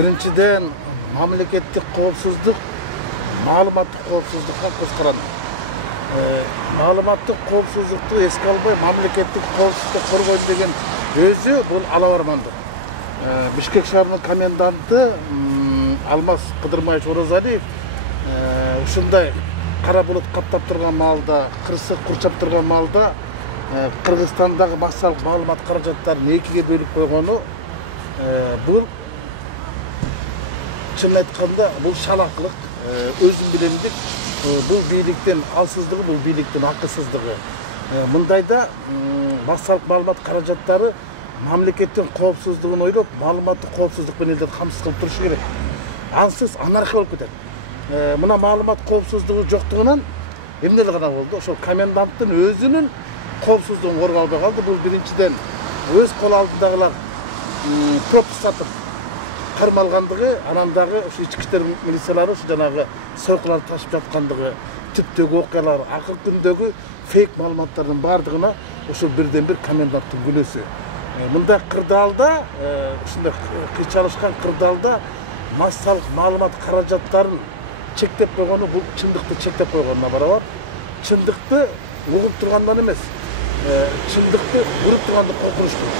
Birinçiden mamleketlik koopsuzluk, malumattық koopsuzlukka көз каранды. Malumattық koopsuzlukты эске албай, мамлекеттик коопсуздук коргойт деген өзү бул алабармандык. Бишкек шаарынын коменданты Алмаз Кыдырмаевич Оразалиев ушундай кара булут каптап турган маалда, кырсык курчап турган маалда Кыргызстандагы массалык маалымат каражаттарын экиге бөлүп койгону бул чын айтканда бул шалакылык, өзүн билемдик, бул бийликтин алсыздыгы, бул бийликтин акысыздыгы. Мындайда массалык маалымат каражаттары мамлекеттин коопсуздугун ойлоп, маалыматтык коопсуздук менен элдерди камсыз кылып турушу керек. Ансыз анархия болуп кетет. Мына маалымат коопсуздугу жоктугунан эмнелер гана болду? Ошол коменданттын өзүнүн коопсуздугун коргой албай калды. Бул биринчиден өз кол алдындагылар пропуск сатып кармалгандыгы, анан дагы ушу ички иштер милициялары ушу жанагы сойкуларды ташып жаткандыгы, түптөгү окуялар, акыркы күндөгү фейк маалыматтардын бардыгына ошол бирден бир коменданттын күнөөсү. Мындай кырдаалда, ушундай кыйчалышкан кырдаалда массалык маалымат каражаттарын чектеп койгону бул чындыкты чектеп койгонуна барабар. Чындыкты угуп тургандан эмес, чындыкты уруп турганды коркунучтуу.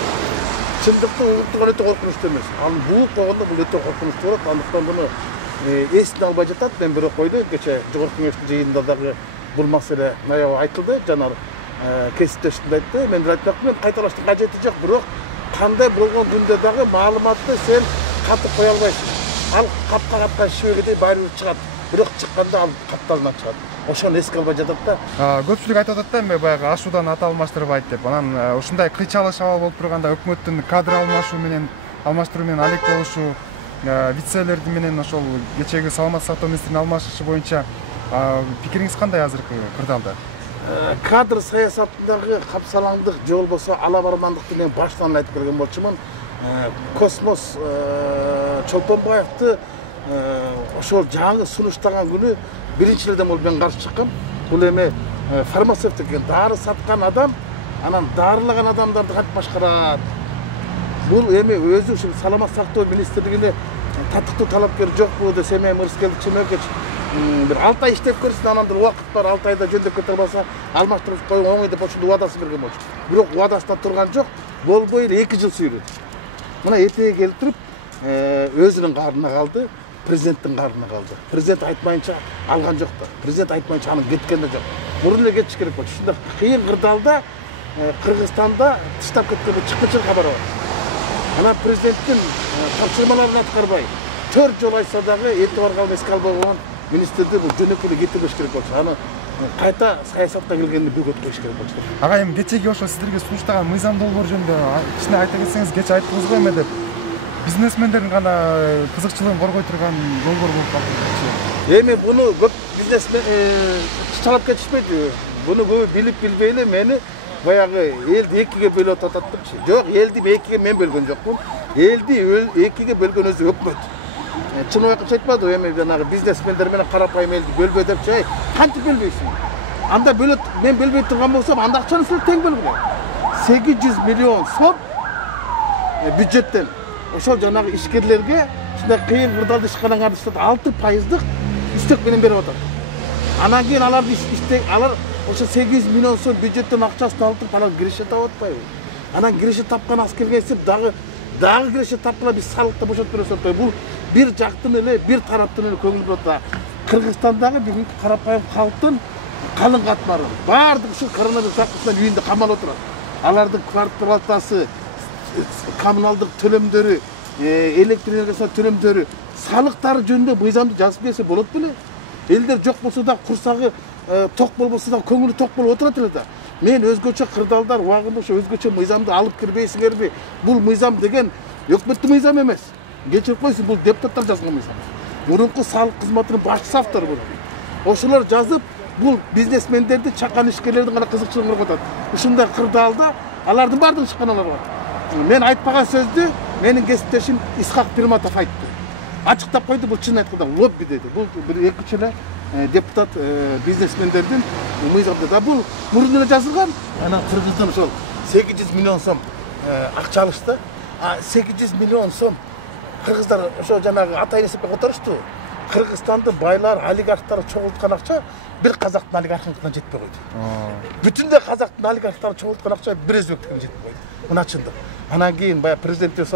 Чындыкты угуп турган өтө коркунучтуу эмес. Ал бууп койгондо бул өтө коркунучтуу болот. Андыктан муну эсине албай жатат. Мен бирок койду, кече жогорку кеңештин жыйынында дагы бул маселе аябай айтылды. Жанар кесиптешимде айтты. Мен айтмакмын, кайталаштын кажети жок, бирок кандай болгон күндө дагы маалыматты сен катып кое албайсың. Ал капка шибегедей баары бир чыгат. Бирок чыкканда ал капталынан чыгат. Ошону эске албай жатат да. Көпчүлүк айтып атат да, эми баягы ашуудан ат алмаштырбайт деп. Анан ушундай кыйчалыш абал болуп турганда өкмөттүн кадр алмаштыруу менен алек болушу, вице-лерди менен ошол кечеги саламаттык сактоо министринин алмашышы боюнча пикириңиз кандай азыркы кырдаалда? Кадр саясатындагы капсалаңдык же болбосо алабармандыкты мен баштан айтып келген болчумун. Космос Чолпонбаевди ошол жаңы сунуштаган күнү биринчилерден болуп мен каршы чыккам. Бул эми фармацевт экен, дары саткан адам, анан дарылаган адамдарды кантип башкарат? Бул эми өзү ушул саламаттык сактоо министрлигине татыктуу талапкер жокпу десе, мен Мырыскелди Чемеркеч бир 6 ай иштеп көрсүн, анан бир убакыт бар, 6 айда жөндөп кете албаса алмаштырып коюң оңой деп ошондой убадасы берген болчу. Бирок убадасында турган жок, болбой эле 2 жыл сүйрөдү. Мына этеги келтирип өзүнүн карынына калды, президенттин карынына калды. Президент айтмайынча алган жок да. Президент айтмайынча анын кеткен да жок. Мурун эле кетиш керек болчу. Ушундай кыйын кырдаалда Кыргызстанда тыштап кеткенде чыккычыл кабар бар. Ана президенттин тапшырмаларын аткарбай 4 жол айтса дагы эти барганын эске албай койгон министрди бул жөнөкөй эле кетирбеш керек болчу. Аны кайта саясатка келгенде бөгөт коюш керек болчу. Ага, эми кечеги ошо сиздерге сунуштаган мыйзам долбоор жөнүндө кичине айта кетсеңиз, кече айттыңыз го эме деп. Бизнесмендердин гана кызыкчылыгын коргой турган долбоор болуп калды. Эми буну көп бизнесмен чалап кетишпейт. Буну көбү билип билбей эле мени баягы элди экиге бөлүп ататтыкчы. Жок, элди экиге мен бөлгөн жокмун. Элди экиге бөлгөн өзү өкмөт. Чын байкап айтпады, эми жанагы бизнесмендер менен карапайым элди бөлбөй депчи, кантип бөлбөйсүң? Анда бөлөт, мен бөлбөй турган болсом, анда акчаны силер тең бөлгүлө. 800 миллион сом бюджеттен ошол жанагы ишкерлерге ушундай кыйын кырдаалда ишканага артышат 6%дык үстөк менен берип атат. Анан кийин аларды алар ошо 800 миллион сом бюджеттен акчасын алып алар киреше таап атпайбы? Анан киреше тапкан аскерге дагы киреше тапкыла биз салыкты бошотуп беребиз атпайбы? Бул бир жактын эле, бир тараптын эле көңүл буруп атат. Кыргызстандагы бүгүнкү карапайым калктын калың катмары баардык ушул коронавирус акысынан үйүндө камалып отурат. Алардын квартплатасы, коммуналдык төлөмдөрү, электр энергиясына төлөмдөрү, салыктары жөнүндө мыйзамды жазып берсе болот беле? Элдер жок болсо да курсагы ток болбосо да көңүлү ток болуп отурат эле да. Мен өзгөчө кырдаалдар убагында ошо өзгөчө мыйзамды алып кирбейсиңерби? Бул мыйзам деген өкмөттүн мыйзамы эмес. Кечирип койсун, бул депутаттар жазган мыйзам. Мурунку салык кызматынын башчысы автору бул. Ошолор жазып, бул бизнесмендерди, чакан ишкерлердин гана кызыкчылыгын корготот. Ушундай кырдаалда алардын баардыгын чыкканалар бар. Мен айтпаган сөздү менин кесиптешим Исхак Пирматов айтты. Ачыктап койду, бул чын айтканда лобби деди. Бул бир экинчи эле депутат бизнесмендердин мыйзамда да бул мурун эле жазылган. Анан Кыргыздан ошол 800 миллион сом акча алышты. 800 миллион сом Кыргыздар ошо жанагы атайын эсепке которушту. Кыргызстандын байлар, олигархтары чогулткан акча бир казактын олигархыныкына жетпей койду. Бүтүндөй казактын олигархтары чогулткан акча бир өзбектикине жетпей койду. Мына чындык. Анан кийин баягы президенттен